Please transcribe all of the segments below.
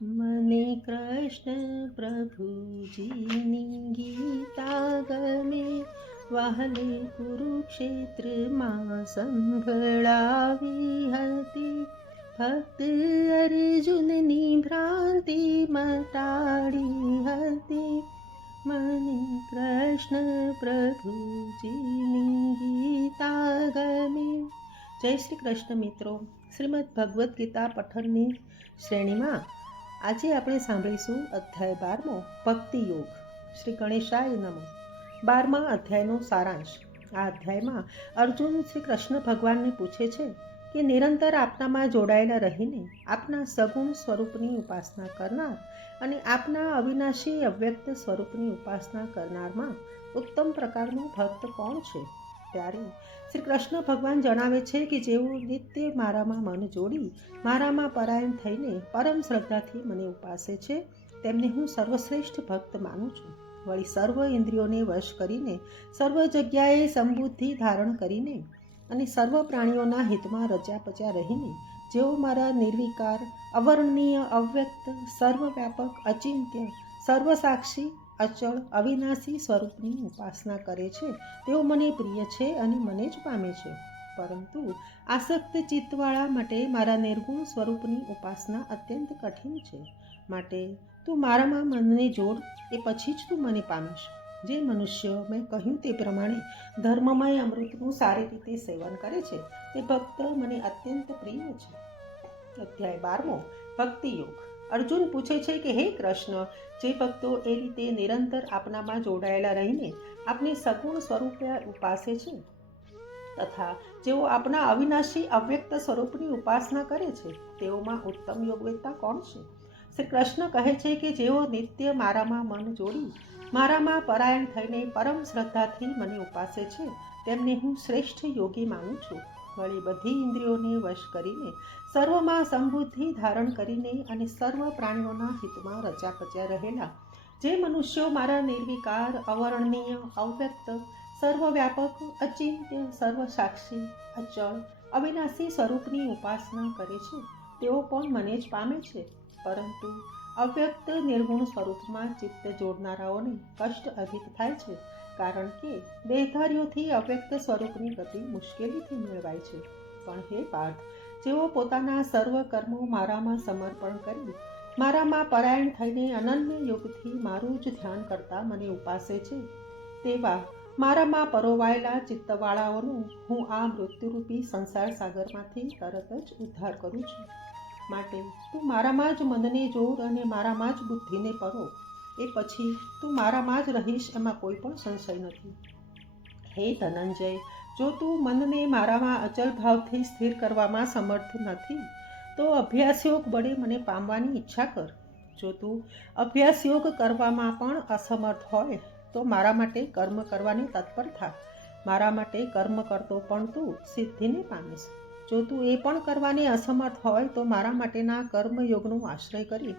મને કૃષ્ણ પ્રભુજીની ગીતા ગમે વાહલે કુરુક્ષેત્રમાં સંભળાવી હતી ભક્ત અર્જુનની ભ્રાંતિ મટાડી હતી મને કૃષ્ણ પ્રભુજીની ગીતા ગમે જય શ્રી કૃષ્ણ મિત્રો શ્રીમદ ભગવદ્ ગીતા પઠનની શ્રેણીમાં આજે આપણે સાંભળીશું અધ્યાય બારમો ભક્તિ યોગ શ્રી ગણેશાય નમો. બારમા અધ્યાયનો સારાંશ. આ અધ્યાયમાં અર્જુન શ્રી કૃષ્ણ ભગવાનને પૂછે છે કે નિરંતર આપનામાં જોડાયેલા રહીને આપના સગુણ સ્વરૂપની ઉપાસના કરનાર અને આપના અવિનાશી અવ્યક્ત સ્વરૂપની ઉપાસના કરનારમાં ઉત્તમ પ્રકારનો ભક્ત કોણ છે? ત્યારે શ્રી કૃષ્ણ ભગવાન જણાવે છે કે જેવું નિત્ય મારામાં મન જોડી, મારામાં પરાયણ થઈને પરમ શ્રદ્ધાથી મને ઉપાસે છે, તેમને હું સર્વશ્રેષ્ઠ ભક્ત માનું છું. વળી સર્વ ઇન્દ્રિયોને વશ કરીને, સર્વ જગ્યાએ સંબુદ્ધિ ધારણ કરીને અને સર્વ પ્રાણીઓના હિતમાં રચ્યા પચ્યા રહીને, જેઓ મારા નિર્વિકાર, અવર્ણનીય, અવ્યક્ત, સર્વવ્યાપક, અચિંત્ય, સર્વસાક્ષી અચળ અવિનાશી સ્વરૂપની ઉપાસના કરે છે. તેઓ મને પ્રિય છે અને મને જ પામે છે. પરંતુ આસક્ત ચિત્તવાળા માટે મારા નિર્ગુણ સ્વરૂપની ઉપાસના અત્યંત કઠિન છે. માટે તું મારામાં મનને જોડ, એ પછી જ તું મને પામીશ. જે મનુષ્ય, મેં કહ્યું તે પ્રમાણે ધર્મમય અમૃતનું સારી રીતે સેવન કરે છે. તે ભક્ત મને અત્યંત પ્રિય છે. અધ્યાય બારમો ભક્તિ યોગ અર્જુન પૂછે છે કે, હે કૃષ્ણ, જે ભક્તો એ રીતે નિરંતર આપનામાં જોડાયેલા રહીને આપને સગુણ સ્વરૂપે ઉપાસે છે? તથા જેઓ આપના અવિનાશી અવ્યક્ત સ્વરૂપની ઉપાસના કરે છે, તેઓમાં ઉત્તમ યોગવેતા કોણ છે? શ્રી કૃષ્ણ કહે છે કે, જેઓ નિત્ય મારામાં મન જોડી, મારામાં પરાયણ થઈને પરમ શ્રદ્ધાથી મને ઉપાસે છે, તેમને હું શ્રેષ્ઠ યોગી માનું છું. વળી બધી ઇન્દ્રિયોને વશ કરીને, સર્વમાં સમૃદ્ધિ ધારણ કરીને અને સર્વ પ્રાણીઓના હિતમાં રચા પચ્યા રહેલા. જે મનુષ્યો મારા નિર્વિકાર, અવર્ણનીય, અવ્યક્ત, સર્વવ્યાપક, અચિંત્ય, સર્વસાક્ષી, અચળ, અવિનાશી સ્વરૂપની ઉપાસના કરે છે. તેઓ પણ મને જ પામે છે. પરંતુ અવ્યક્ત નિર્ગુણ સ્વરૂપમાં ચિત્ત જોડનારાઓને કષ્ટ અધિક થાય છે. કારણ કે દેહધારીઓથી અવ્યક્ત સ્વરૂપની ગતિ મુશ્કેલીથી મેળવાય છે. પણ હે પાર્થ, જેઓ પોતાના સર્વ કર્મો મારામાં સમર્પણ કરી, મારામાં પરાયણ થઈને અનન્ય યોગથી મારું જ ધ્યાન કરતા મને ઉપાસે છે, તેવા મારામાં પરોવાયેલા ચિત્તવાળાઓનું હું આ મૃત્યુરૂપી સંસાર સાગરમાંથી તરત જ ઉદ્ધાર કરું છું. માટે તું મારામાં જ મનને જોડ અને મારામાં જ બુદ્ધિને પરો એ પછી તું મારામાં જ રહીશ, એમાં કોઈ પણ સંશય નથી. હે ધનંજય, જો તું મનને મારામાં અચલ ભાવથી સ્થિર કરવામાં સમર્થ નથી, તો અભ્યાસયોગ વડે મને પામવાની ઈચ્છા કર. જો તું અભ્યાસયોગ કરવામાં પણ અસમર્થ હોય, તો મારા માટે કર્મ કરવાની તત્પર થા. મારા માટે કર્મ કરતો પણ તું સિદ્ધિને પામીશ. જો તું એ પણ કરવાની અસમર્થ હોય, તો મારા માટેના કર્મયોગનો આશ્રય કરી.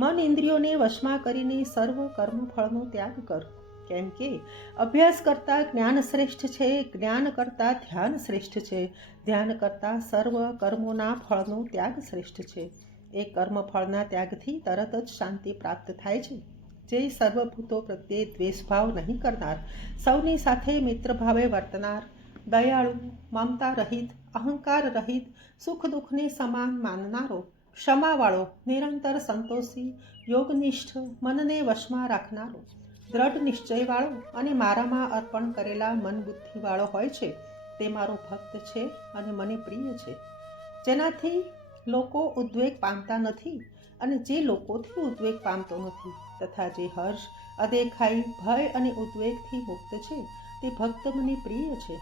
મન ઇન્દ્રિયોને વશમાં કરીને સર્વ કર્મફળનો ત્યાગ કર. કેમ કે અભ્યાસ કરતાં જ્ઞાન શ્રેષ્ઠ છે, જ્ઞાન કરતાં ધ્યાન શ્રેષ્ઠ છે. ધ્યાન કરતાં સર્વ કર્મોના ફળનો ત્યાગ શ્રેષ્ઠ છે. એ કર્મફળના ત્યાગથી તરત જ શાંતિ પ્રાપ્ત થાય છે. જે સર્વભૂતો પ્રત્યે દ્વેષભાવ નહીં કરનાર, સૌની સાથે મિત્રભાવે વર્તનાર, દયાળુ, મમતા રહિત, અહંકાર રહિત, સુખ દુઃખને સમાન માનનારો ક્ષમાવાળો, નિરંતર સંતોષી, યોગનિષ્ઠ, મનને વશમાં રાખનારો, દ્રઢ નિશ્ચયવાળો અને મારામાં અર્પણ કરેલા મન બુદ્ધિવાળો હોય છે, તે મારો ભક્ત છે અને મને પ્રિય છે. જેનાથી લોકો ઉદ્વેગ પામતા નથી અને જે લોકોથી ઉદ્વેગ પામતો નથી, તથા જે હર્ષ, અદેખાઈ, ભય અને ઉદ્વેગથી મુક્ત છે, તે ભક્ત મને પ્રિય છે.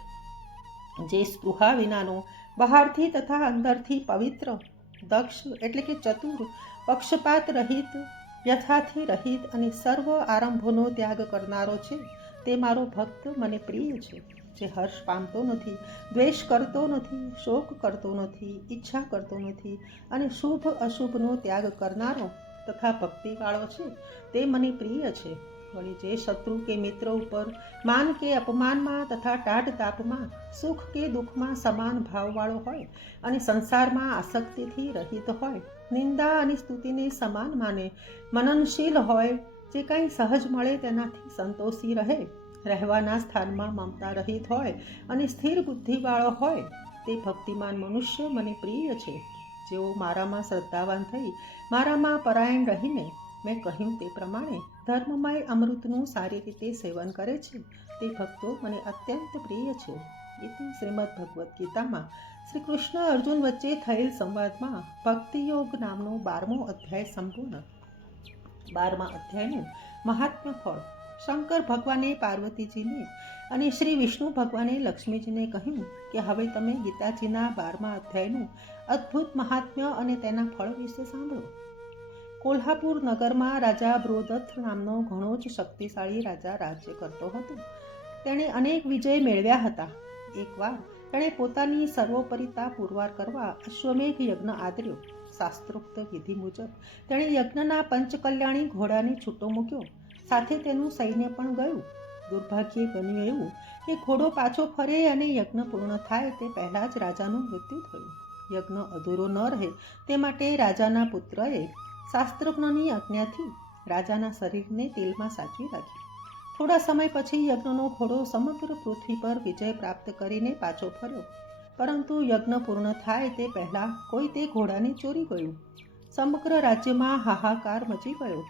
જે સ્પૃહા વિનાનો બહારથી તથા અંદરથી પવિત્ર દક્ષ એટલે કે ચતુર, પક્ષપાત રહિત, વ્યથાથી રહિત અને સર્વ આરંભોનો ત્યાગ કરનારો છે. તે મારો ભક્ત મને પ્રિય છે. જે હર્ષ પામતો નથી, દ્વેષ કરતો નથી, શોક કરતો નથી, ઈચ્છા કરતો નથી અને શુભ અશુભનો ત્યાગ કરનારો તથા ભક્તિવાળો છે. તે મને પ્રિય છે. વળી જે શત્રુ કે મિત્ર ઉપર માન કે અપમાનમાં તથા ટાઢ તાપમાં, સુખ કે દુઃખમાં સમાન ભાવવાળો હોય અને સંસારમાં આસક્તિથી રહિત હોય, નિંદા અને સ્તુતિને સમાન માને, મનનશીલ હોય, જે કાંઈ સહજ મળે તેનાથી સંતોષી રહે, રહેવાના સ્થાનમાં મમતા રહિત હોય અને સ્થિર બુદ્ધિવાળો હોય, તે ભક્તિમાન મનુષ્ય મને પ્રિય છે. જેઓ મારામાં શ્રદ્ધાવાન થઈ, મારામાં પરાયણ રહીને મેં કહ્યું તે પ્રમાણે ધર્મમય અમૃતનું સારી રીતે સેવન કરે છે. તે ભક્તો મને અત્યંત પ્રિય છે. ઇતિ શ્રીમદ ભગવદ્ ગીતામાં શ્રી કૃષ્ણ અર્જુન વચ્ચે થયેલ સંવાદમાં ભક્તિયોગ નામનો બારમો અધ્યાય સંપૂર્ણ. બારમા અધ્યાયનું મહાત્મ્ય ફળ. શંકર ભગવાને પાર્વતીજીને અને શ્રી વિષ્ણુ ભગવાને લક્ષ્મીજીને કહ્યું કે હવે તમે ગીતાજીના બારમા અધ્યાયનું અદ્ભુત મહાત્મ્ય અને તેના ફળ વિશે સાંભળો. કોલ્હાપુર નગરમાં રાજા બ્રોદથ નામનો ઘણો જ શક્તિશાળી રાજા રાજ્ય કરતો હતો. તેણે અનેક વિજય મેળવ્યા હતા. એકવાર તેણે પોતાની સર્વોપરિતા પુરવાર કરવા અશ્વમેઘ યજ્ઞ આદર્યો. શાસ્ત્રોક્ત વિધિ મુજબ તેણે યજ્ઞના પંચકલ્યાણી ઘોડાને છૂટો મૂક્યો. સાથે તેનું સૈન્ય પણ ગયું. દુર્ભાગ્યે બન્યું એવું કે ઘોડો પાછો ફરે અને યજ્ઞ પૂર્ણ થાય તે પહેલાં જ રાજાનું મૃત્યુ થયું. યજ્ઞ અધૂરો ન રહે તે માટે રાજાના પુત્રએ શાસ્ત્રજ્ઞની આજ્ઞાથી રાજાના શરીરને તેલમાં સાચવી રાખ્યું. થોડા સમય પછી યજ્ઞનો ઘોડો સમગ્ર પૃથ્વી પર વિજય પ્રાપ્ત કરીને પાછો ફર્યો. પરંતુ યજ્ઞ પૂર્ણ થાય તે પહેલાં કોઈ તે ઘોડાને ચોરી ગયું. સમગ્ર રાજ્યમાં હાહાકાર મચી ગયો.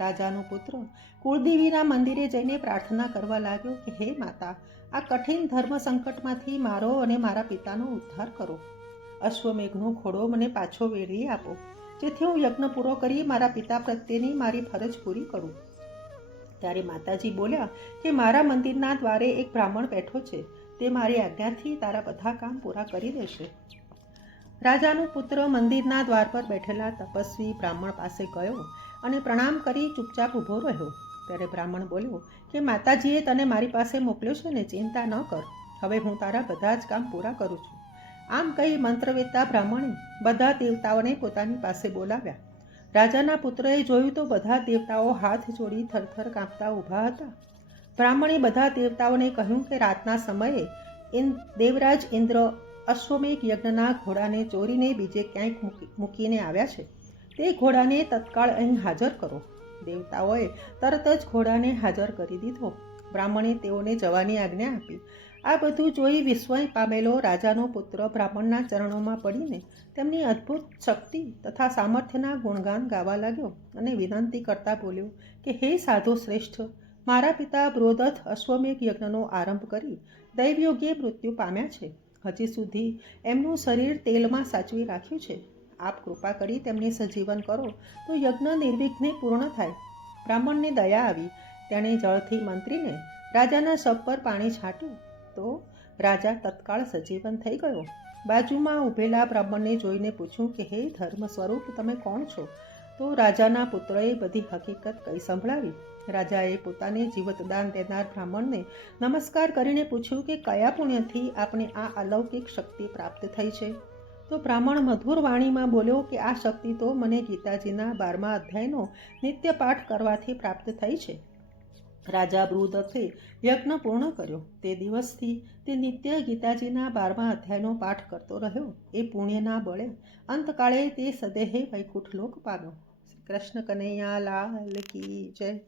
રાજાનો પુત્ર કુળદેવીના મંદિરે જઈને પ્રાર્થના કરવા લાગ્યો કે, હે માતા, આ કઠિન ધર્મ સંકટમાંથી મારો અને મારા પિતાનો ઉદ્ધાર કરો. અશ્વમેઘનો ઘોડો મને પાછો વેળી આપો. જેથી હું યજ્ઞ પૂરો કરી મારા પિતા પ્રત્યેની મારી ફરજ પૂરી કરું. ત્યારે માતાજી બોલ્યા કે મારા મંદિરના દ્વારે એક બ્રાહ્મણ બેઠો છે. તે મારી આજ્ઞાથી તારા બધા કામ પૂરા કરી દેશે. રાજાનો પુત્ર મંદિરના દ્વાર પર બેઠેલા તપસ્વી બ્રાહ્મણ પાસે ગયો અને પ્રણામ કરી ચૂપચાપ ઊભો રહ્યો. ત્યારે બ્રાહ્મણ બોલ્યો કે માતાજીએ તને મારી પાસે મોકલ્યો છે ને ચિંતા ન કર. હવે હું તારા બધા જ કામ પૂરા કરું છું. આમ કહી મંત્રવેત્તા બ્રાહ્મણે બધા દેવતાઓને પોતાની પાસે બોલાવ્યા. રાજાના પુત્રએ જોયું તો બધા દેવતાઓ હાથ જોડી થરથર કાંપતા ઊભા હતા. બ્રાહ્મણે બધા દેવતાઓને કહ્યું કે રાતના સમયે દેવરાજ ઇન્દ્ર અશ્વમેઘ યજ્ઞના ઘોડાને ચોરીને બીજે ક્યાંક મૂકી, મૂકીને આવ્યા છે. તે ઘોડાને તત્કાળ અહીં હાજર કરો. દેવતાઓએ તરત જ ઘોડાને હાજર કરી દીધો. બ્રાહ્મણે તેઓને જવાની આજ્ઞા આપી. આ બધું જોઈ વિસ્મય પામેલો રાજાનો પુત્ર બ્રાહ્મણના ચરણોમાં પડીને તેમની અદ્ભુત શક્તિ તથા સામર્થ્યના ગુણગાન ગાવા લાગ્યો અને વિનંતી કરતા બોલ્યો કે, હે સાધુ શ્રેષ્ઠ, મારા પિતા બ્રોદથ અશ્વમેઘ યજ્ઞનો આરંભ કરી દૈવયોગે મૃત્યુ પામ્યા છે. હજી સુધી એમનું શરીર તેલમાં સાચવી રાખ્યું છે. આપ કૃપા કરી તેમને સજીવન કરો, તો યજ્ઞ નિર્વિઘ્ને પૂર્ણ થાય. બ્રાહ્મણને દયા આવી. તેણે જળથી મંત્રીને રાજાના શબ પર પાણી છાંટ્યું. તો રાજા તત્કાળ સજીવન થઈ ગયો. બાજુમાં ઊભેલા બ્રાહ્મણને જોઈને પૂછ્યું કે, હે ધર્મ સ્વરૂપ, તમે કોણ છો? તો રાજાના પુત્રએ બધી હકીકત કહી સંભળાવી. રાજાએ પોતાને જીવતદાન દેનાર બ્રાહ્મણને નમસ્કાર કરીને પૂછ્યું કે, કયા પુણ્યથી આપણે આ અલૌકિક શક્તિ પ્રાપ્ત થઈ છે? તો બ્રાહ્મણ મધુર વાણીમાં બોલ્યો કે, આ શક્તિ તો મને ગીતાજીના બારમા અધ્યાયનો નિત્ય પાઠ કરવાથી પ્રાપ્ત થઈ છે. રાજા બૃહદત્તે યજ્ઞ પૂર્ણ કર્યો. તે દિવસથી તે નિત્ય ગીતાજીના બારમા અધ્યાયનો પાઠ કરતો રહ્યો. એ પુણ્યના બળે અંતકાળે તે સદેહે વૈકુંઠ લોક પામ્યો. કૃષ્ણ કનૈયા લાલ કી જય.